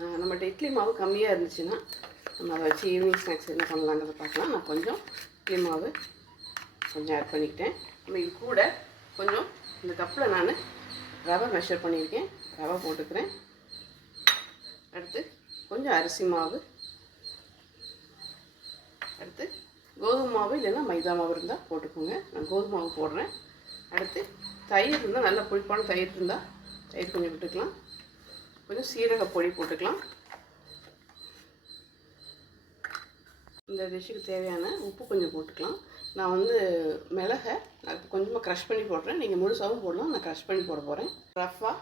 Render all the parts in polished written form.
நம்மகிட்ட இட்லி மாவு கம்மியாக இருந்துச்சுன்னா நம்ம அதை வச்சு ஈவினிங் ஸ்நாக்ஸ் என்ன பண்ணலாங்கிறத பார்க்கலாம். நான் கொஞ்சம் இட்லி மாவு கொஞ்சம் ஆட் பண்ணிக்கிட்டேன். நம்ம இது கூட கொஞ்சம் இந்த கப்பில் நான் ரவை மெஷர் பண்ணியிருக்கேன், ரவை போட்டுக்கிறேன். அடுத்து கொஞ்சம் அரிசி மாவு, அடுத்து கோதுமை மாவு இல்லைன்னா மைதா மாவு இருந்தால் போட்டுக்கோங்க. நான் கோதுமை மாவு போடுறேன். அடுத்து தயிர் இருந்தால் நல்லா புளிப்பான தயிர் இருந்தால் தயிர் கொஞ்சம் விட்டுக்கலாம். கொஞ்சம் சீரக பொடி போட்டுக்கலாம். இந்த டிஷ்ஷுக்கு தேவையான உப்பு கொஞ்சம் போட்டுக்கலாம். நான் வந்து மிளகை நான் கொஞ்சமாக க்ரஷ் பண்ணி போடுறேன். நீங்கள் முழுசாகவும் போடலாம், நான் க்ரஷ் பண்ணி போட போகிறேன். ரஃப்பாக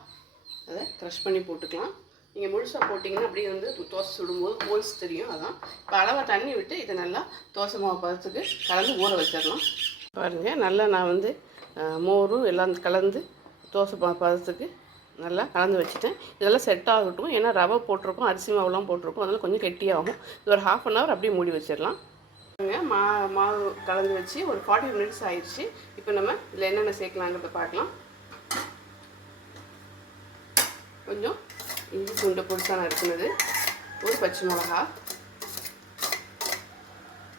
அதை க்ரஷ் பண்ணி போட்டுக்கலாம். நீங்கள் முழுசாக போட்டிங்கன்னா அப்படியே வந்து தோசை சுடும்போது ஹோல்ஸ் தெரியும். அதான் இப்போ அளவாக தண்ணி விட்டு இதை நல்லா தோசை மாவு பதத்துக்கு கலந்து ஊற வச்சிடலாம். பாருங்கள், நல்லா நான் வந்து மோரும் எல்லாம் கலந்து தோசை பதத்துக்கு நல்லா கலந்து வச்சுட்டேன். இதெல்லாம் செட் ஆகட்டும். ஏன்னா ரவை போட்டிருக்கோம், அரிசி மாவுலாம் போட்டிருக்கோம், அதெல்லாம் கொஞ்சம் கெட்டியாகும். இது ஒரு 1/2 அன் ஹவர் அப்படியே மூடி வச்சிடலாம். மாவு கலந்து வச்சு ஒரு 40 மினிட்ஸ் ஆயிடுச்சு. இப்போ நம்ம இதில் என்னென்ன சேர்க்கலாங்கிறத பார்க்கலாம். கொஞ்சம் இஞ்சி பூண்டு பொடிசாக நறுக்குனது, ஒரு பச்சை மிளகா,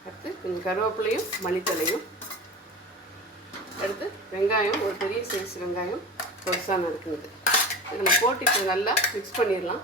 அடுத்து கொஞ்சம் கருவேப்பிலையும் மல்லித்தலையும், அடுத்து வெங்காயம், ஒரு பெரிய சைஸ் வெங்காயம் பொடிசாக நறுக்குனது. இதை நம்ம போட்டு இப்போ நல்லா மிக்ஸ் பண்ணிடலாம்.